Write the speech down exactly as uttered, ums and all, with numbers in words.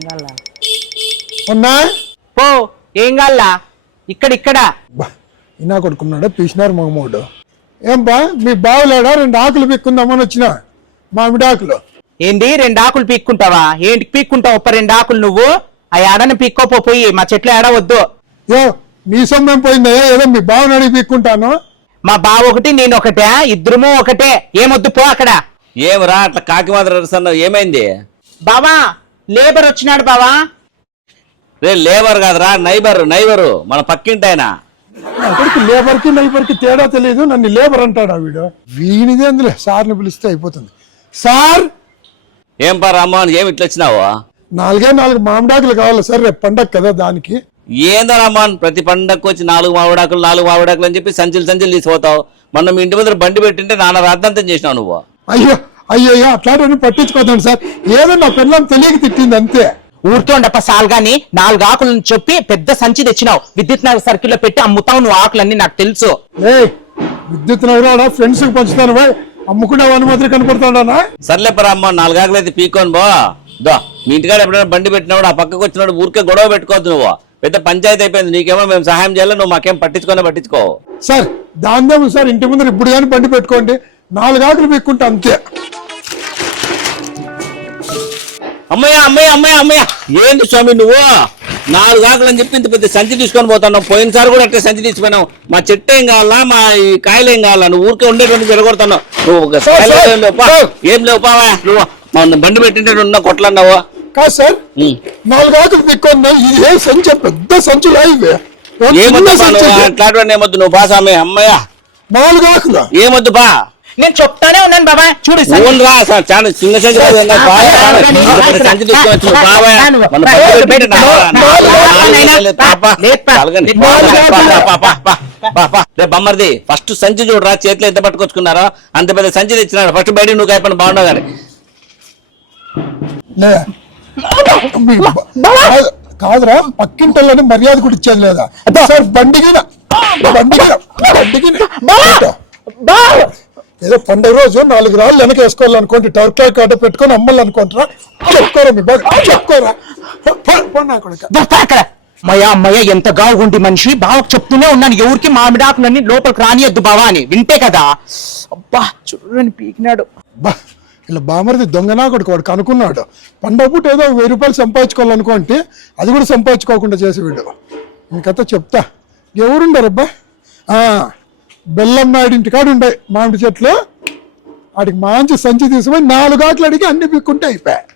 ఉన్నా పో ఏం కాల్లా ఇక్కడ ఇక్కడ ఇనా కొడుకున్నాడా పిసినారు మగమోడు. ఏం బా మీ బావులాడా రెండు ఆకులు పిక్కుందామని వచ్చిన మామిడి ఆకులు. ఏంది రెండు ఆకులు పీక్కుంటావా? ఏంటి పీక్కుంటావు? ఒప్ప రెండు ఆకులు నువ్వు ఆ ఏడని పీక్కోపో పోయి మా చెట్లు ఏడవద్దు. ఏ నీ సొమ్మేం పోయిందయ్యా? ఏదో మీ బావుని అడిగి పీక్కుంటాను. మా బావ ఒకటి నేను ఒకటే, ఇద్దరము ఒకటే. ఏమొద్దు పో అక్కడ. ఏమరా అట్లా కాకి మాత్రం ఏమైంది? బావా లేబర్ వచ్చినాడు బావా. రే లేబర్ కాదురా నైబర్, నైబరు మన పక్కింటి ఆయన. అక్కడికి లేబర్ కి నైబర్ కి తేడా తెలియదు, నన్ను లేబర్ అంటాడు ఆ వీడు. వీనిదే అందులే సార్ని పిలిస్తే అయిపోతుంది. సార్ ఏం పా రామ్మోహన్ ఏమి ఇట్లా వచ్చినావు? నాలుగే నాలుగు మామిడాకులు కావాలి సార్, రేపు పండగ కదా దానికి. ఏందో రామ్మోహన్ ప్రతి పండగకు వచ్చి నాలుగు మామిడాకులు నాలుగు మామిడాకులు అని చెప్పి సంచులు సంచులు తీసిపోతావు. మొన్న మీ ఇంటి ముందర బండి పెట్టింటే నాన్న రాద్దంతం చేసినావు నువ్వు. అయ్యో అయ్యో అయ్యో అట్లాంటివన్నీ పట్టించుకోదండి సార్, ఏదో నా పిల్లలు తెలియక తిట్టింది అంతే. ఊరుతోండప్ప సాల్గాని నాలుగు ఆకులను చెప్పి పెద్ద సంచి తెచ్చినావు. విద్యుత్ నగర్ సర్కిల్ లో పెట్టి అమ్ముతావు నువ్వు ఆకులన్నీ నాకు తెలుసు. ఏ విద్యుత్ నగరాడా ఫ్రెండ్స్ కి పంచుతాను బాయ్, అమ్ముకునేవాడిని మాత్రం కనపడతాడా? సర్లే పరమ్మ నాలుగు ఆకులు అయితే పీక్కొని బో. దో మీ ఇంటికాడ ఎప్పుడైనా బండి పెట్టినప్పుడు ఆ పక్కకు వచ్చినప్పుడు ఊరికే గొడవ పెట్టుకోవద్దు నువ్వు. పెద్ద పంచాయతీ అయిపోయింది. నీకేమో మేము సహాయం చేయాలి, నువ్వు మాకేం పట్టించుకొని పట్టించుకో. సార్ దాందేమో సార్, ఇంటి ముందర ఇప్పుడు కానీ బండి పెట్టుకోండి, నాలుగు ఆకులు పీక్కుంటా అంతే. అమ్మయ్య అమ్మయ్య అమ్మయ్య అమ్మయ్య ఏంటి స్వామి నువ్వు నాలుగు ఆకులు అని చెప్పి ఇంత పెద్ద సంచి తీసుకొని పోతున్నావు. పోయినసారి కూడా అట్లా సంచి తీసుకున్నావు. మా చెట్టు ఏం కావాలా, మా ఈ కాయలు ఏం కావాలా? నువ్వు ఊరికే ఉండేటువంటి జరగొడుతున్నావు. నువ్వు ఏం లేవు పావా, నువ్వు బండి పెట్టింటే ఉన్న కొట్లన్నావు కాదు సార్. నాలుగు ఆకులు పీక్కొని ఇది ఏ సంచి, పెద్ద సంచులు ఇవి. అట్లాంటి ఏమొద్దు నువ్వు బా స్వామి. అమ్మయ్య నాలుగు ఆకులు ఏమొద్దు బా, నేను చెప్తానే ఉన్నాను బాబా. చూడు రా చాలా చిన్న సంచి బొమ్మర్ది ఫస్ట్ సంచి చూడరా, చేతిలో ఎంత పట్టుకొచ్చుకున్నారో అంత పెద్ద సంచి తెచ్చినాడు. ఫస్ట్ బయట నువ్వు కాయపని బాగుండవు కానీ. కాదురా పక్కింటల్లోనే మర్యాద కూడా ఇచ్చేది లేదా సార్? బండికి బండికి బండికి ఏదో పండుగ రోజు నాలుగు రాళ్ళు వెనక వేసుకోవాలనుకోండి, టర్క్ కాట పెట్టుకొని అమ్మాలి అనుకుంటారా? చెప్పుకోరా మీ బాగా చెప్పుకోరా. మయ అమ్మయ్య ఎంత గావుగుండి మనిషి. బావకు చెప్తూనే ఉన్నాను ఎవరికి మామిడాకులన్నీ లోపలికి రానియద్దు బావా అని. వింటే కదా. అబ్బా చూడని పీకినాడు. బా ఇలా బామరిది దొంగనాకుడు వాడు కనుక్కున్నాడు. పండగ పూట ఏదో వెయ్యి రూపాయలు సంపాదించుకోవాలనుకోండి, అది కూడా సంపాదించుకోకుండా చేసి వీడు. ఇంకతా చెప్తా. ఎవరుండారబ్బా? బెల్లం నాయుడింటి కాడు ఉండే మామిడి చెట్లు. వాడికి మంచి సంచి తీసుకుపోయి నాలుగు ఆటలు అడిగి అన్ని పిక్కుంటే అయిపోయాయి.